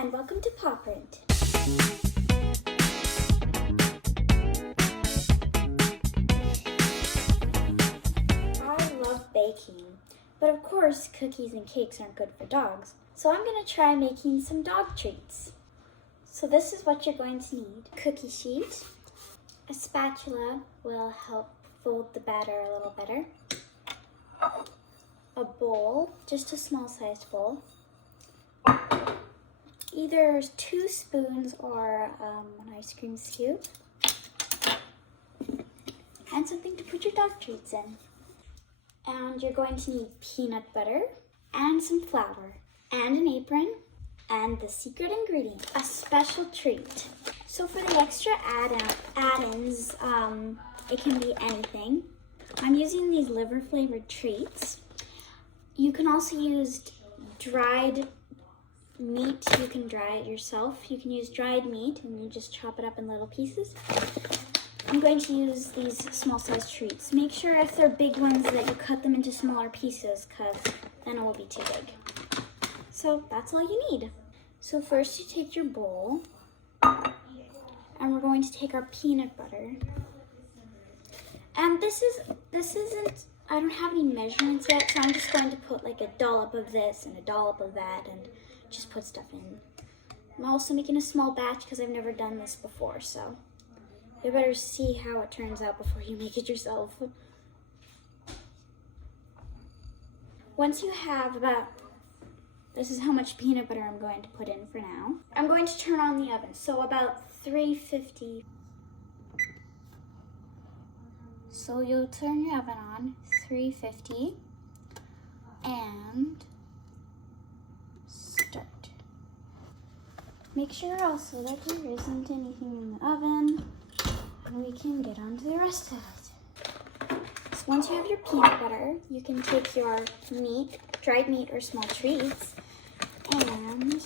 and welcome to Paw Print. I love baking, but of course cookies and cakes aren't good for dogs. So I'm going to try making some dog treats. So this is what you're going to need. Cookie sheet. A spatula will help fold the batter a little better. A bowl, just a small sized bowl. Either 2 spoons or an ice cream scoop. And something to put your dog treats in. And you're going to need peanut butter and some flour and an apron and the secret ingredient, a special treat. So for the extra add-ins, it can be anything. I'm using these liver flavored treats. You can also use dried meat. You can dry it yourself. You can use dried meat and you just chop it up in little pieces. I'm going to use these small size treats. Make sure if they're big ones that you cut them into smaller pieces, because then it will be too big. So that's all you need. So first you take your bowl and we're going to take our peanut butter. And this isn't, I don't have any measurements yet, so I'm just going to put like a dollop of this and a dollop of that and just put stuff in. I'm also making a small batch because I've never done this before, so you better see how it turns out before you make it yourself. Once you have this is how much peanut butter I'm going to put in for now. I'm going to turn on the oven, so about 350. So you'll turn your oven on, 350, and start. Make sure also that there isn't anything in the oven, and we can get on to the rest of it. So once you have your peanut butter, you can take your meat, dried meat or small treats, and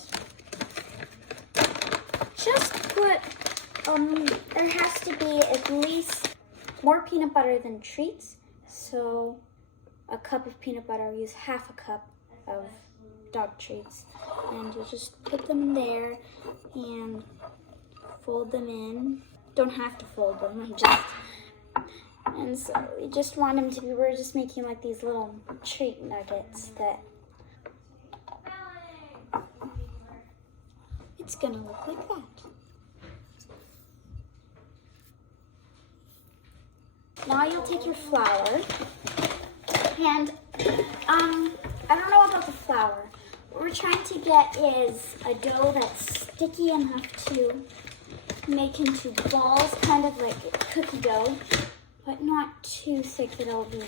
just put, there has to be at least more peanut butter than treats, so a cup of peanut butter, use half a cup of dog treats, and you'll just put them there and fold them in. Don't have to fold them, and so we just want them to be, we're just making like these little treat nuggets that it's gonna look like that. Now you'll take your flour, and I don't know about the flour. What we're trying to get is a dough that's sticky enough to make into balls, kind of like a cookie dough, but not too thick that it'll be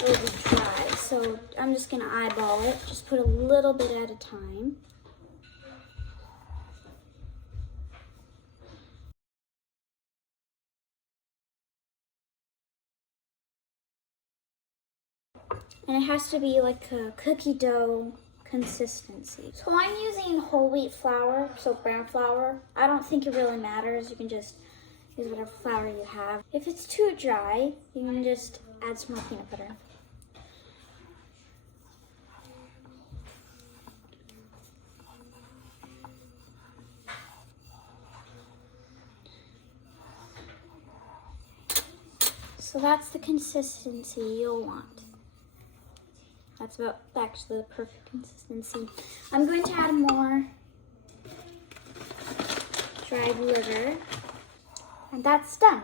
dry. So I'm just gonna eyeball it, just put a little bit at a time. And it has to be like a cookie dough consistency. So I'm using whole wheat flour, so brown flour. I don't think it really matters. You can just use whatever flour you have. If it's too dry, you can just add some more peanut butter. So that's the consistency you'll want. That's about actually the perfect consistency. I'm going to add more dried liver, and that's done.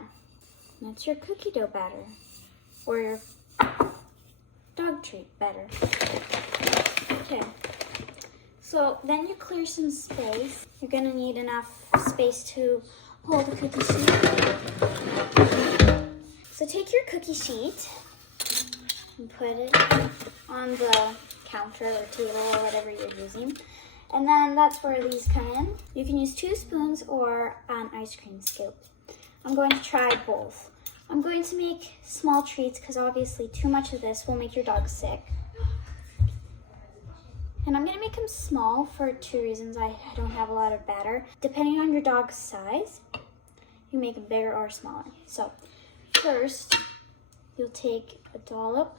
That's your cookie dough batter, or your dog treat batter. Okay, so then you clear some space. You're gonna need enough space to hold the cookie sheet. So take your cookie sheet and put it on the counter or table or whatever you're using. And then that's where these come in. You can use 2 spoons or an ice cream scoop. I'm going to try both. I'm going to make small treats because obviously too much of this will make your dog sick. And I'm gonna make them small for 2 reasons. I don't have a lot of batter. Depending on your dog's size, you make them bigger or smaller. So first, you'll take a dollop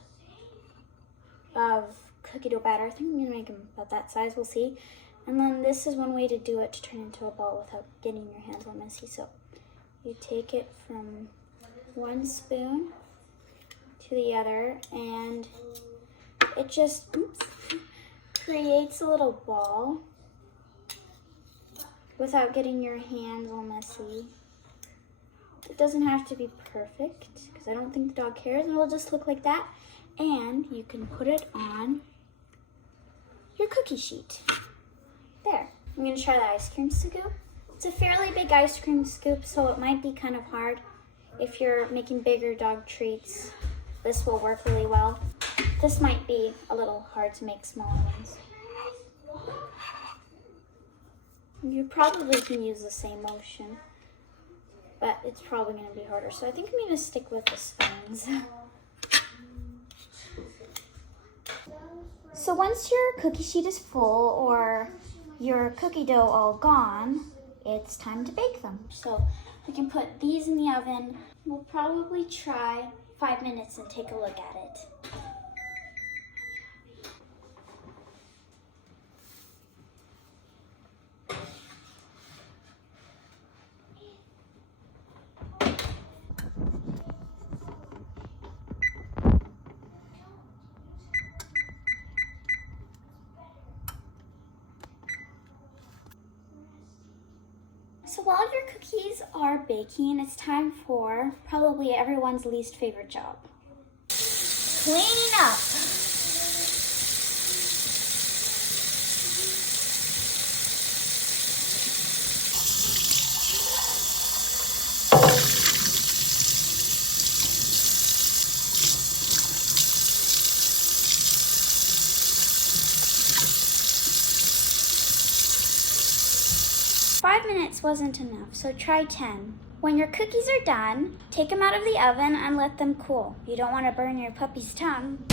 of cookie dough batter. I think I'm gonna make them about that size, we'll see. And then this is one way to do it to turn into a ball without getting your hands all messy. So you take it from one spoon to the other, and it just creates a little ball without getting your hands all messy. It doesn't have to be perfect because I don't think the dog cares, and it'll just look like that. And you can put it on your cookie sheet. There. I'm gonna try the ice cream scoop. It's a fairly big ice cream scoop, so it might be kind of hard. If you're making bigger dog treats, this will work really well. This might be a little hard to make smaller ones. You probably can use the same motion, but it's probably going to be harder. So I think I'm going to stick with the spoons. So once your cookie sheet is full or your cookie dough all gone, it's time to bake them. So we can put these in the oven. We'll probably try 5 minutes and take a look at it. So while your cookies are baking, it's time for probably everyone's least favorite job. Cleaning up. 5 minutes wasn't enough, so try 10. When your cookies are done, take them out of the oven and let them cool. You don't want to burn your puppy's tongue.